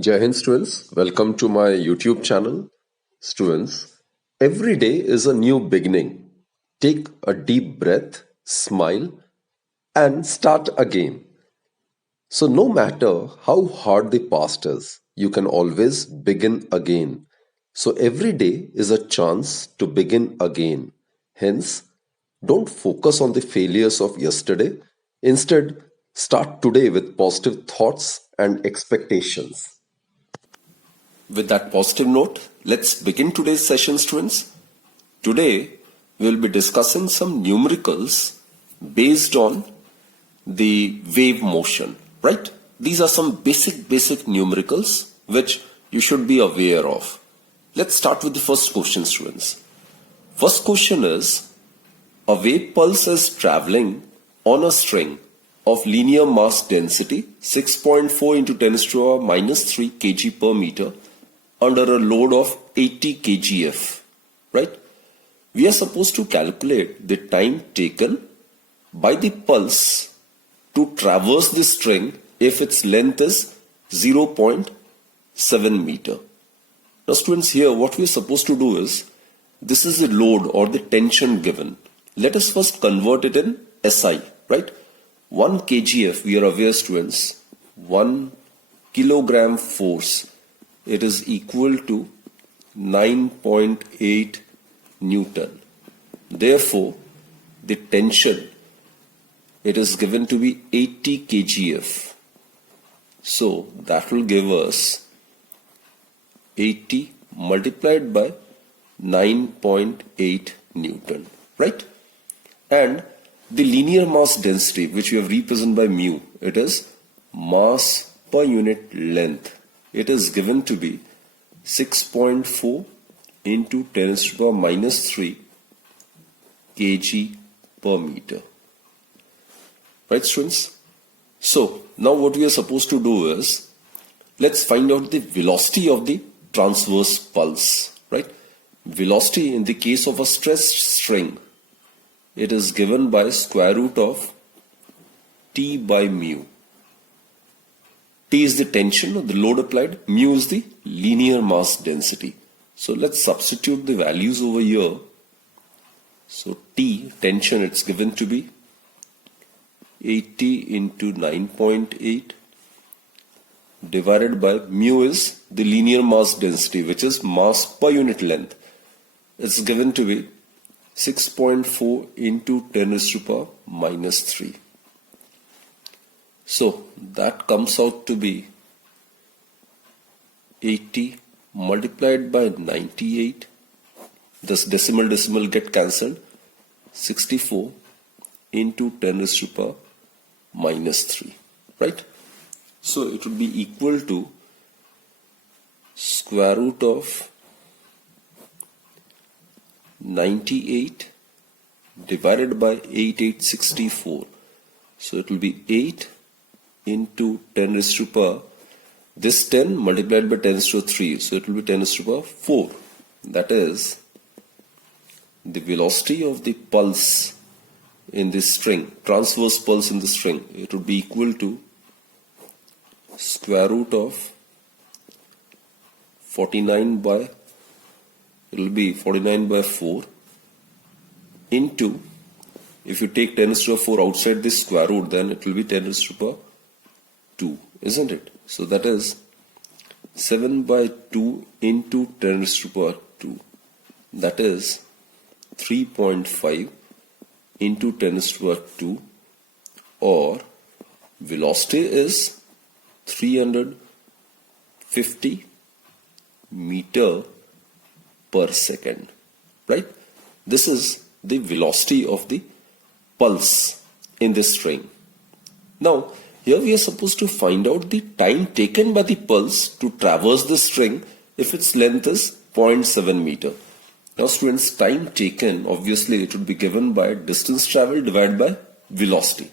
Jai Hind students, welcome to my YouTube channel. Students, every day is a new beginning. Take a deep breath, smile, and start again. So, no matter how hard the past is, you can always begin again. So, every day is a chance to begin again. Hence, don't focus on the failures of yesterday. Instead, start today with positive thoughts and expectations. With that positive note, let's begin today's session, students. Today, we will be discussing some numericals based on the wave motion, right? These are some basic numericals which you should be aware of. Let's start with the first question, students. First question is, a wave pulse is traveling on a string of linear mass density 6.4 into 10 to the power minus 3 kg per meter under a load of 80 kgf, right? We are supposed to calculate the time taken by the pulse to traverse the string if its length is 0.7 meter. Now students, here what we are supposed to do is, this is the load or the tension given. Let us first convert it in SI, right? 1 kgf, we are aware students, 1 kilogram force, it is equal to 9.8 Newton. Therefore, the tension, it is given to be 80 kgf. So, that will give us 80 multiplied by 9.8 Newton, right? And the linear mass density, which we have represented by mu, it is mass per unit length. It is given to be 6.4 into 10 to the power minus 3 kg per meter. Right, students? So, now what we are supposed to do is, let's find out the velocity of the transverse pulse, right? Velocity in the case of a stressed string, it is given by square root of T by mu. T is the tension or the load applied, mu is the linear mass density. So let's substitute the values over here. So T, tension, it's given to be 80 into 9.8 divided by mu is the linear mass density, which is mass per unit length. It's given to be 6.4 into 10 to the power minus 3. So that comes out to be 80 multiplied by 98. This decimal get cancelled. 64 into 10 to the power minus 3. Right? So it would be equal to square root of 98 divided by 8864. So it will be 8 into 10 raised to the power, this 10 multiplied by 10 raised to the 3, so it will be 10 raised to the power 4. That is the velocity of the pulse in this string, transverse pulse in the string. It would be equal to square root of 49 by, it will be 49 by 4 into, if you take 10 raised to the 4 outside this square root, then it will be 10 raised to the power 2, isn't it? So that is 7 by 2 into 10 raised to the power 2. That is 3.5 into 10 raised to the power 2, or velocity is 350 meter per second, right? This is the velocity of the pulse in this string. Now, here we are supposed to find out the time taken by the pulse to traverse the string if its length is 0.7 meter. Now students, time taken, obviously it would be given by distance traveled divided by velocity.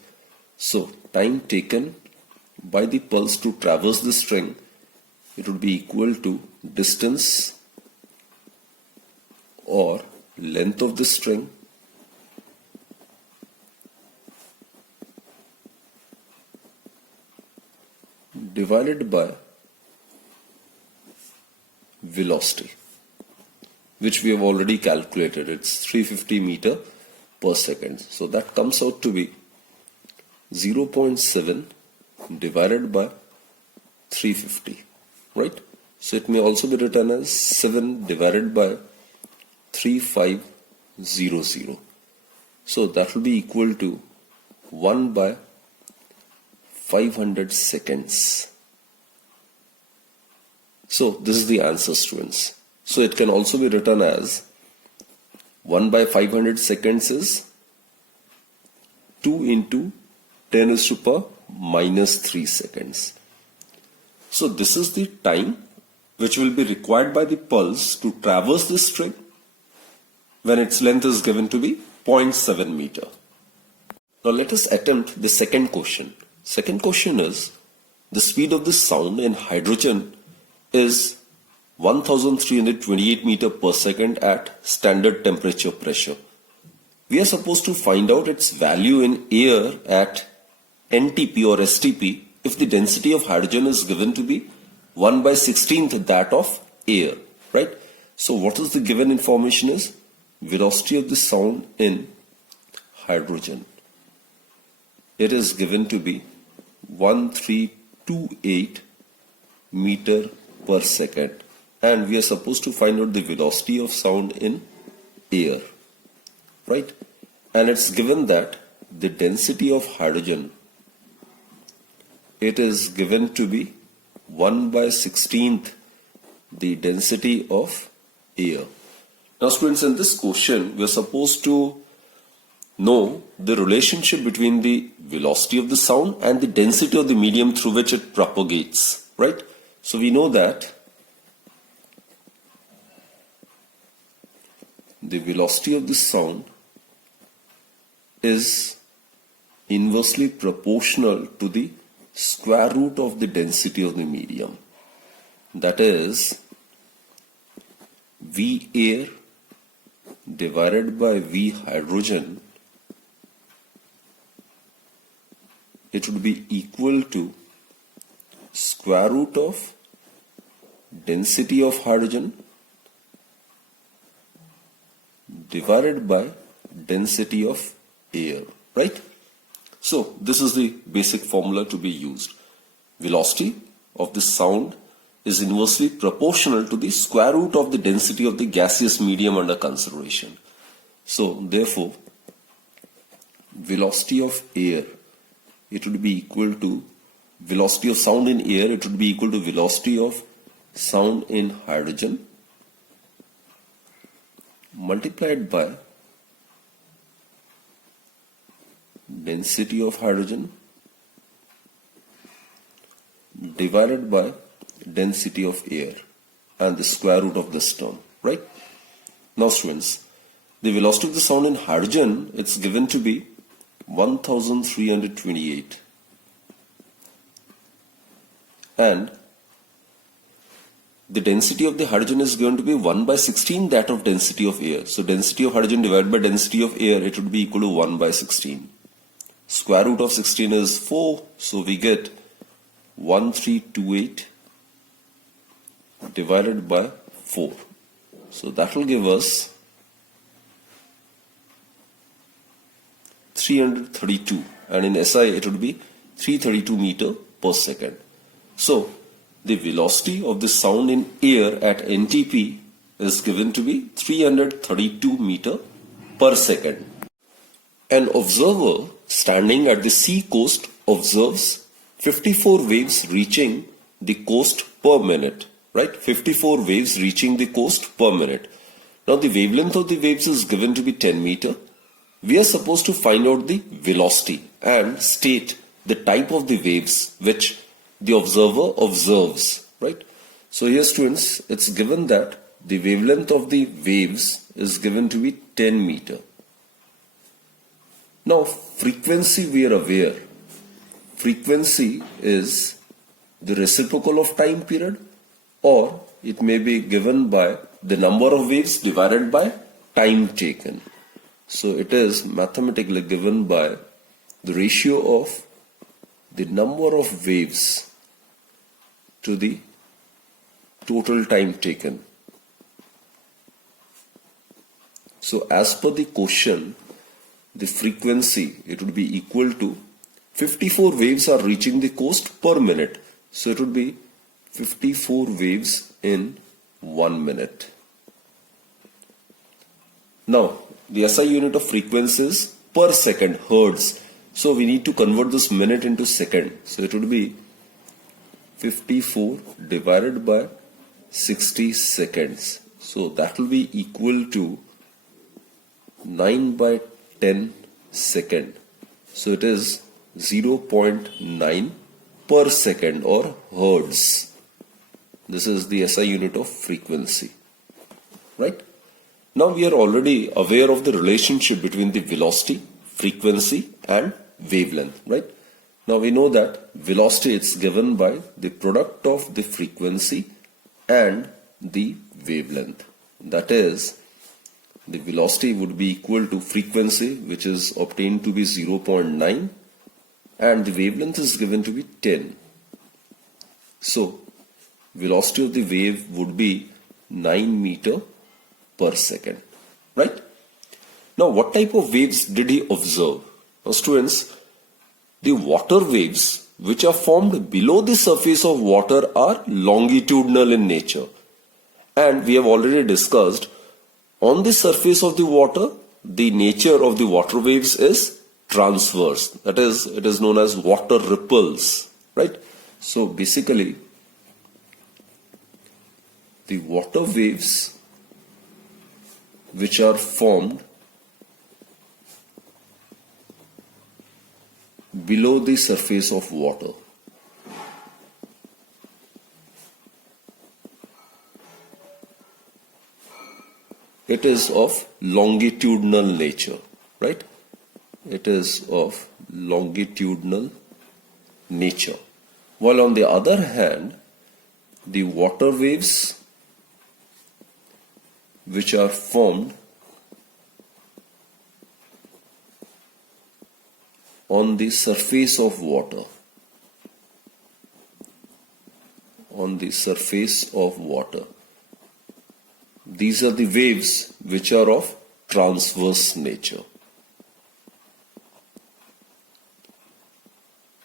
So time taken by the pulse to traverse the string, it would be equal to distance or length of the string divided by velocity, which we have already calculated. It's 350 meter per second. So that comes out to be 0.7 divided by 350, right? So it may also be written as 7 divided by 3500. So that will be equal to 1 by 500 seconds. So this is the answer, students. So it can also be written as 1 by 500 seconds is 2 into 10 is to power minus 3 seconds. So this is the time which will be required by the pulse to traverse the string when its length is given to be 0.7 meter. Now let us attempt the second question. Second question is, the speed of the sound in hydrogen is 1328 meter per second at standard temperature pressure. We are supposed to find out its value in air at NTP or STP if the density of hydrogen is given to be 1 by 16th that of air, right? So what is the given information is velocity of the sound in hydrogen. It is given to be 1328 meter per second, and we are supposed to find out the velocity of sound in air, right? And it's given that the density of hydrogen, it is given to be 1 by 16th the density of air. Now students, in this question we are supposed to know the relationship between the velocity of the sound and the density of the medium through which it propagates, right? So we know that the velocity of the sound is inversely proportional to the square root of the density of the medium. That is V air divided by V hydrogen. It would be equal to square root of density of hydrogen divided by density of air, right? So this is the basic formula to be used. Velocity of the sound is inversely proportional to the square root of the density of the gaseous medium under consideration. So therefore, velocity of air, it would be equal to velocity of sound in air, it would be equal to velocity of sound in hydrogen multiplied by density of hydrogen divided by density of air and the square root of this term, right? Now students, the velocity of the sound in hydrogen, it's given to be 1328, and the density of the hydrogen is going to be 1 by 16 that of density of air. So density of hydrogen divided by density of air, it would be equal to 1 by 16. Square root of 16 is 4, so we get 1328 divided by 4. So that will give us 332, and in SI it would be 332 meter per second. So the velocity of the sound in air at NTP is given to be 332 meter per second. An observer standing at the sea coast observes 54 waves reaching the coast per minute, right? 54 waves reaching the coast per minute. Now the wavelength of the waves is given to be 10 meter. We are supposed to find out the velocity and state the type of the waves which the observer observes, right? So here students, it's given that the wavelength of the waves is given to be 10 meter. Now frequency, we are aware, frequency is the reciprocal of time period, or it may be given by the number of waves divided by time taken. So it is mathematically given by the ratio of the number of waves to the total time taken. So as per the question, the frequency, it would be equal to 54 waves are reaching the coast per minute. So it would be 54 waves in 1 minute. Now, the SI unit of frequency is per second, hertz. So we need to convert this minute into second. So it would be 54 divided by 60 seconds. So that will be equal to 9 by 10 second. So it is 0.9 per second or hertz. This is the SI unit of frequency, right? Now we are already aware of the relationship between the velocity, frequency and wavelength, right? Now we know that velocity is given by the product of the frequency and the wavelength. That is, the velocity would be equal to frequency, which is obtained to be 0.9, and the wavelength is given to be 10. So velocity of the wave would be 9 meter per second, right? Now what type of waves did he observe? Now students, the water waves which are formed below the surface of water are longitudinal in nature, and we have already discussed on the surface of the water, the nature of the water waves is transverse. That is, it is known as water ripples, right? So basically, the water waves which are formed below the surface of water, it is of longitudinal nature, right? It is of longitudinal nature. While on the other hand, the water waves which are formed on the surface of water, these are the waves which are of transverse nature.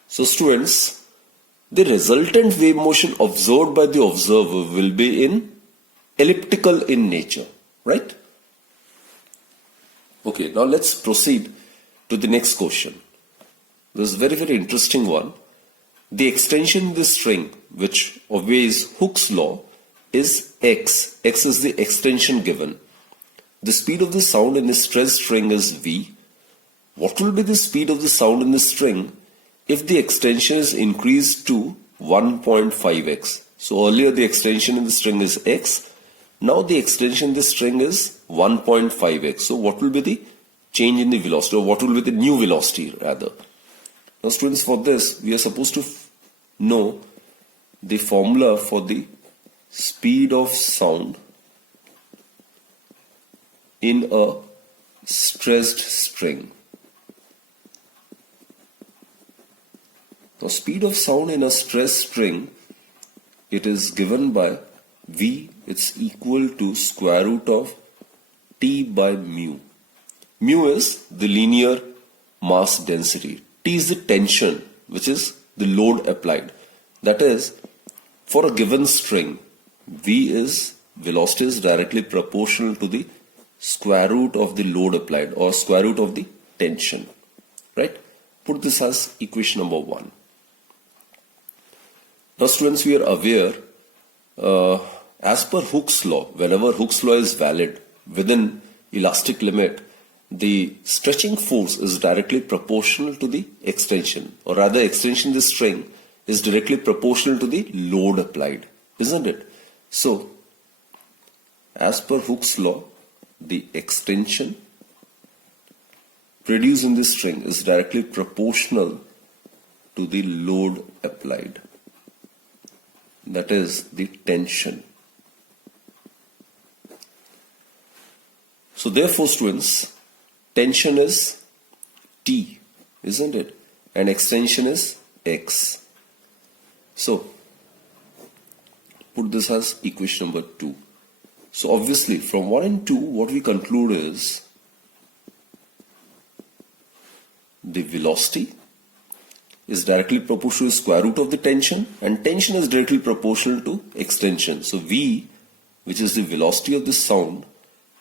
So students, the resultant wave motion observed by the observer will be elliptical in nature, right? Okay, now let's proceed to the next question. This is very, very interesting one. The extension in the string which obeys Hooke's law is x. X is the extension given. The speed of the sound in the stressed string is v. What will be the speed of the sound in the string if the extension is increased to 1.5x? So earlier the extension in the string is x. Now the extension in the string is 1.5x. So what will be the change in the velocity, or what will be the new velocity rather? Now students, for this we are supposed to know the formula for the speed of sound in a stressed string. Now speed of sound in a stressed string, it is given by v, it's equal to square root of T by mu. Mu is the linear mass density. T is the tension, which is the load applied. That is, for a given string, velocity is directly proportional to the square root of the load applied, or square root of the tension, right? Put this as equation number 1. Now students, we are aware, as per Hooke's law, whenever Hooke's law is valid within elastic limit, the stretching force is directly proportional to the extension, or rather extension in the string is directly proportional to the load applied, isn't it? So, as per Hooke's law, the extension produced in the string is directly proportional to the load applied. That is the tension. So therefore students, tension is T, isn't it? And extension is X. So put this as equation number 2. So obviously from 1 and 2 what we conclude is the velocity is directly proportional to square root of the tension, and tension is directly proportional to extension. So V, which is the velocity of the sound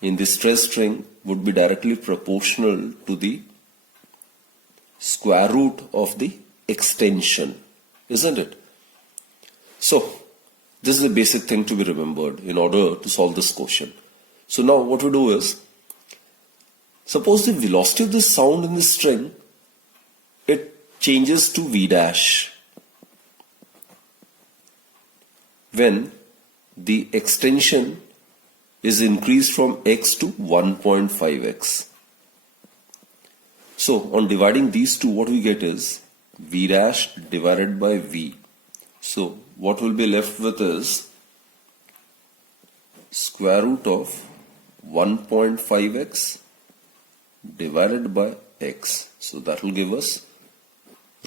in the stress string, would be directly proportional to the square root of the extension, isn't it? So this is a basic thing to be remembered in order to solve this question. So now what we do is, suppose the velocity of the sound in the string, it changes to V dash when the extension is increased from x to 1.5x. So on dividing these two, what we get is V dash divided by V. So what will be left with is square root of 1.5x divided by x. So that will give us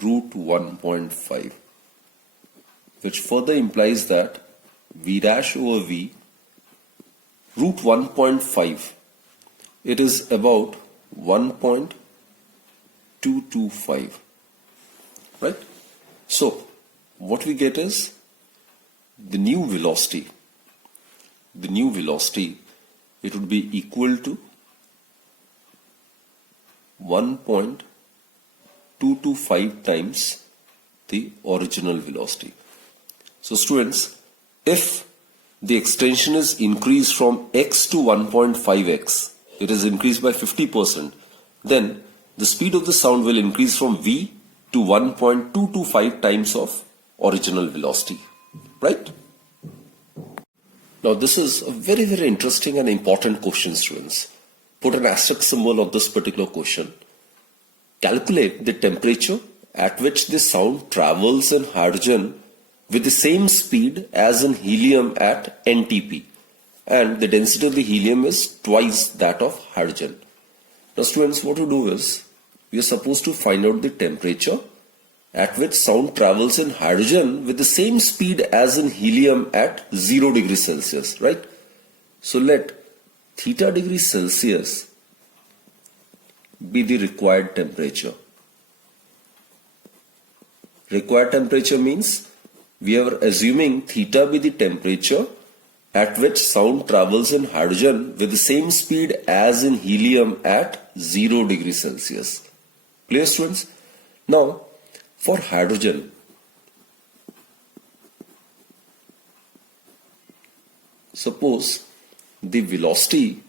root 1.5, which further implies that V dash over V, root 1.5, it is about 1.225, right? So what we get is the new velocity. The new velocity, it would be equal to 1.225 times the original velocity. So students, if the extension is increased from x to 1.5x, it is increased by 50%, then the speed of the sound will increase from v to 1.225 times of original velocity, right? Now this is a very interesting and important question, students. Put an asterisk symbol on this particular question. Calculate the temperature at which the sound travels in hydrogen with the same speed as in helium at NTP, and the density of the helium is twice that of hydrogen. Now students, what we do is, we are supposed to find out the temperature at which sound travels in hydrogen with the same speed as in helium at 0 degrees Celsius, right? So let theta degrees Celsius be the required temperature. Required temperature means we are assuming theta be the temperature at which sound travels in hydrogen with the same speed as in helium at 0 degrees Celsius. Clear, students? Now, for hydrogen, suppose the velocity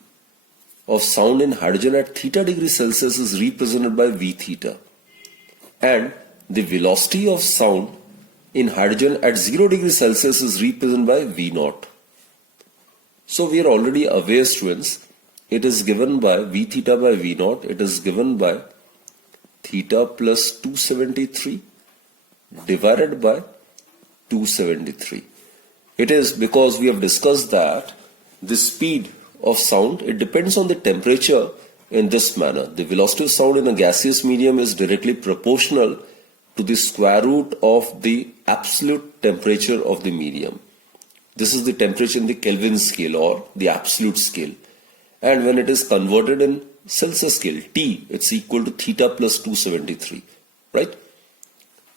of sound in hydrogen at theta degrees Celsius is represented by v theta, and the velocity of sound in hydrogen at 0 degrees Celsius is represented by v naught. So we are already aware, students, it is given by v theta by v naught, it is given by theta plus 273 divided by 273. It is because we have discussed that the speed of sound, it depends on the temperature in this manner. The velocity of sound in a gaseous medium is directly proportional to the square root of the absolute temperature of the medium. This is the temperature in the Kelvin scale or the absolute scale. And when it is converted in Celsius scale, T, it's equal to theta plus 273, right?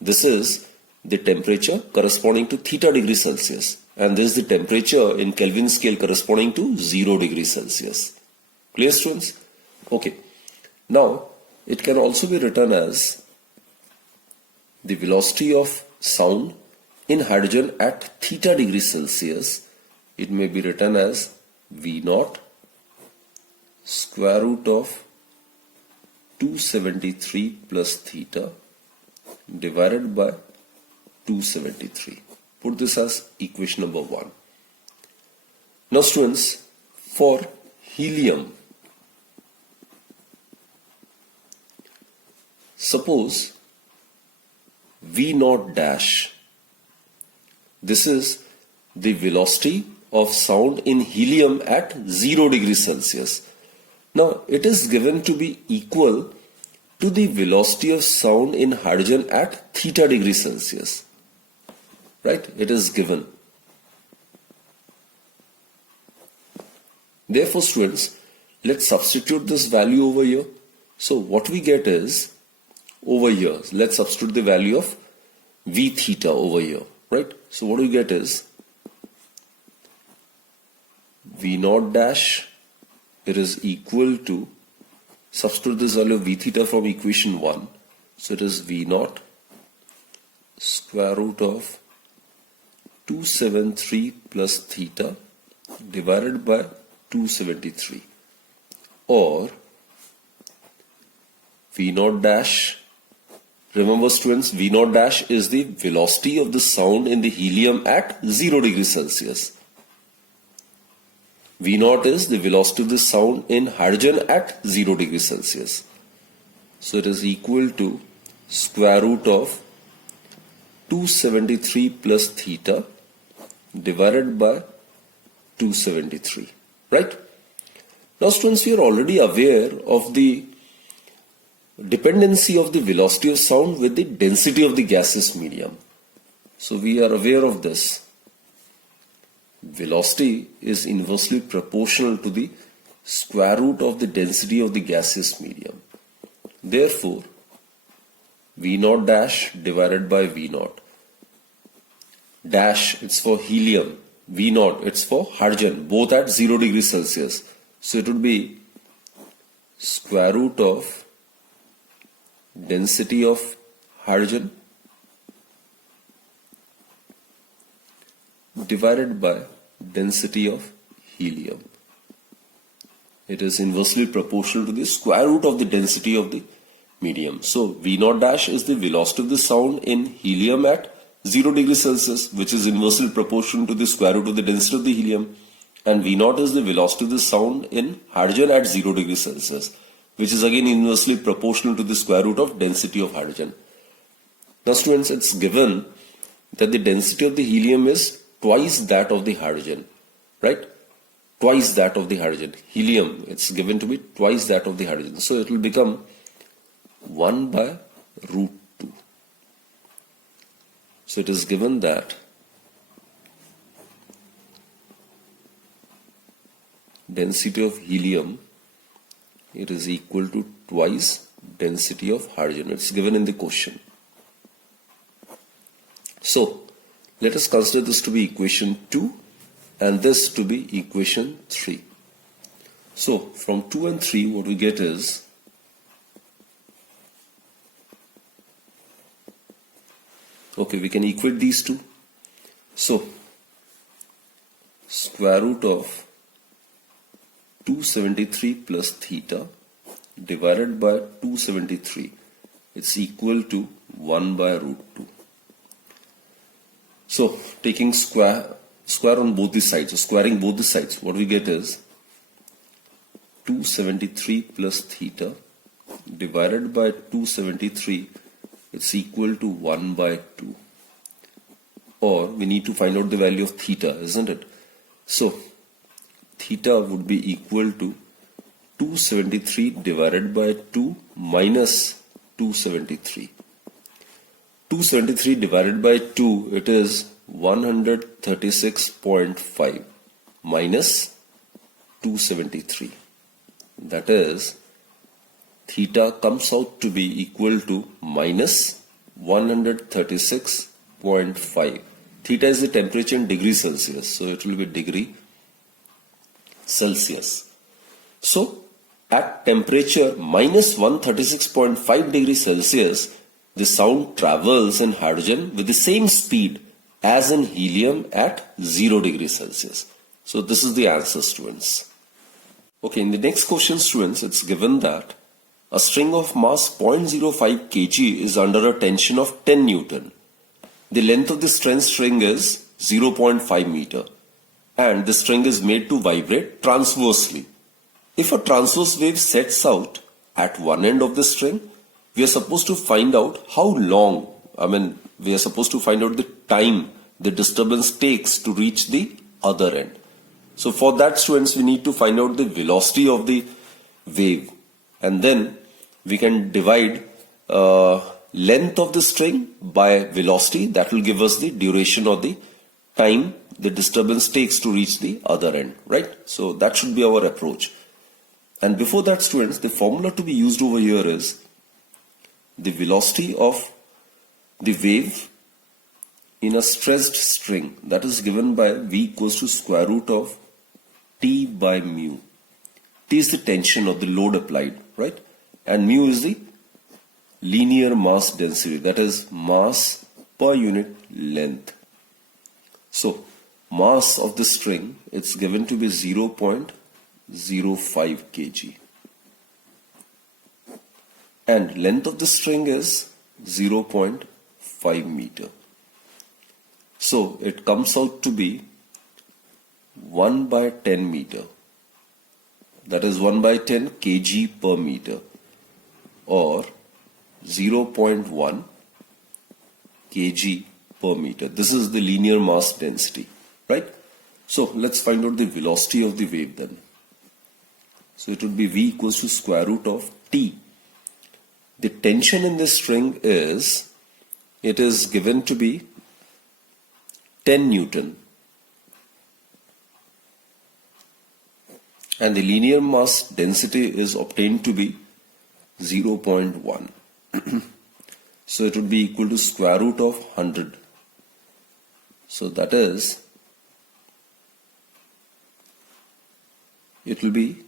This is the temperature corresponding to theta degrees Celsius, and this is the temperature in Kelvin scale corresponding to 0 degrees Celsius. Clear, students? Okay. Now, it can also be written as the velocity of sound in hydrogen at theta degrees Celsius. It may be written as V naught square root of 273 plus theta divided by 273. Put this as equation number 1. Now students, for helium, suppose V naught dash, this is the velocity of sound in helium at 0 degrees Celsius. Now it is given to be equal to the velocity of sound in hydrogen at theta degrees Celsius, right? It is given. Therefore, students, let's substitute this value over here. So what we get is, over here, let's substitute the value of v theta over here, right? So what we get is v naught dash, it is equal to, substitute this value of v theta from equation 1. So it is v naught square root of 273 plus theta divided by 273, or v naught dash. Remember students, v naught dash is the velocity of the sound in the helium at 0 degrees Celsius. V naught is the velocity of the sound in hydrogen at 0 degrees Celsius. So it is equal to square root of 273 plus theta divided by 273, right? Now students, we are already aware of the dependency of the velocity of sound with the density of the gaseous medium. So we are aware of this. Velocity is inversely proportional to the square root of the density of the gaseous medium. Therefore, V naught dash divided by V naught. Dash, it's for helium. V naught, it's for hydrogen, both at 0 degrees Celsius. So it would be square root of density of hydrogen divided by density of helium. It is inversely proportional to the square root of the density of the medium. So V naught dash is the velocity of the sound in helium at 0 degrees Celsius, which is inversely proportional to the square root of the density of the helium, and V naught is the velocity of the sound in hydrogen at 0 degrees Celsius, which is again inversely proportional to the square root of density of hydrogen. Now students, it's given that the density of the helium is twice that of the hydrogen, right? Twice that of the hydrogen. Helium, it's given to be twice that of the hydrogen. So it will become 1 by root 2. So it is given that density of helium, it is equal to twice density of hydrogen. It's given in the question. So let us consider this to be equation 2 and this to be equation 3. So from 2 and 3 what we get is we can equate these two. So square root of 273 plus theta divided by 273, it's equal to 1 by root 2. So taking square on both the sides, so squaring both the sides, what we get is 273 plus theta divided by 273, it's equal to 1 by 2. Or we need to find out the value of theta, isn't it? So theta would be equal to 273 divided by 2 minus 273. 273 divided by 2, it is 136.5 minus 273. That is, theta comes out to be equal to minus 136.5. Theta is the temperature in degrees Celsius, so it will be degree Celsius. So at temperature minus 136.5 degrees Celsius, the sound travels in hydrogen with the same speed as in helium at 0 degrees Celsius. So this is the answer, students. Okay, in the next question, students, it's given that a string of mass 0.05 kg is under a tension of 10 Newton. The length of the strength string is 0.5 meter and the string is made to vibrate transversely. If a transverse wave sets out at one end of the string, we are supposed to find out how long, we are supposed to find out the time the disturbance takes to reach the other end. So for that, students, we need to find out the velocity of the wave, and then we can divide length of the string by velocity. That will give us the duration or the time the disturbance takes to reach the other end, right? So that should be our approach. And before that, students, the formula to be used over here is the velocity of the wave in a stressed string, that is given by V equals to square root of T by mu. T is the tension of the load applied, right? And mu is the linear mass density, that is mass per unit length. So mass of the string, it's given to be 0.05 kg. And length of the string is 0.5 meter. So it comes out to be 1 by 10 meter. That is 1 by 10 kg per meter, or 0.1 kg per meter. This is the linear mass density, right? So let's find out the velocity of the wave then. So it would be V equals to square root of T. The tension in this string is, it is given to be 10 Newton. And the linear mass density is obtained to be 0.1. So it would be equal to square root of 100. So that is, it will be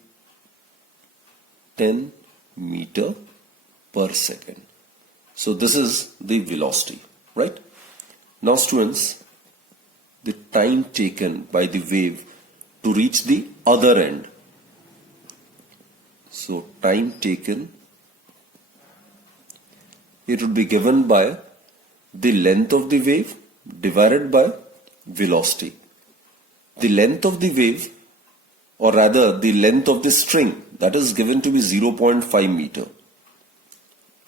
10 meter per second. So this is the velocity, right? Now students, the time taken by the wave to reach the other end. So time taken, it would be given by the length of the wave divided by velocity. The length of the wave, or rather the length of the string, that is given to be 0.5 meter.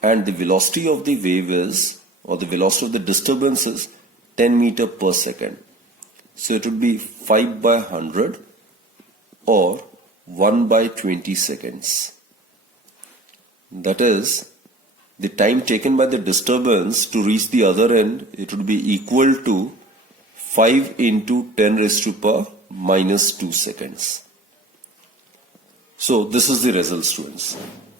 And the velocity of the wave is, or the velocity of the disturbance is 10 meter per second. So it would be 5 by 100 or 1 by 20 seconds. That is, the time taken by the disturbance to reach the other end, it would be equal to 5 into 10 raised to power minus 2 seconds. So this is the result, students.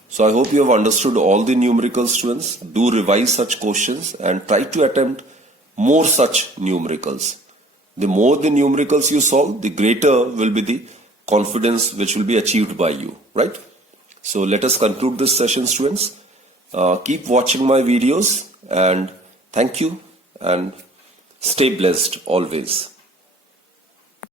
So I hope you have understood all the numericals, students. Do revise such questions and try to attempt more such numericals. The more the numericals you solve, the greater will be the confidence which will be achieved by you, right? So let us conclude this session, students. Keep watching my videos, and thank you and stay blessed always.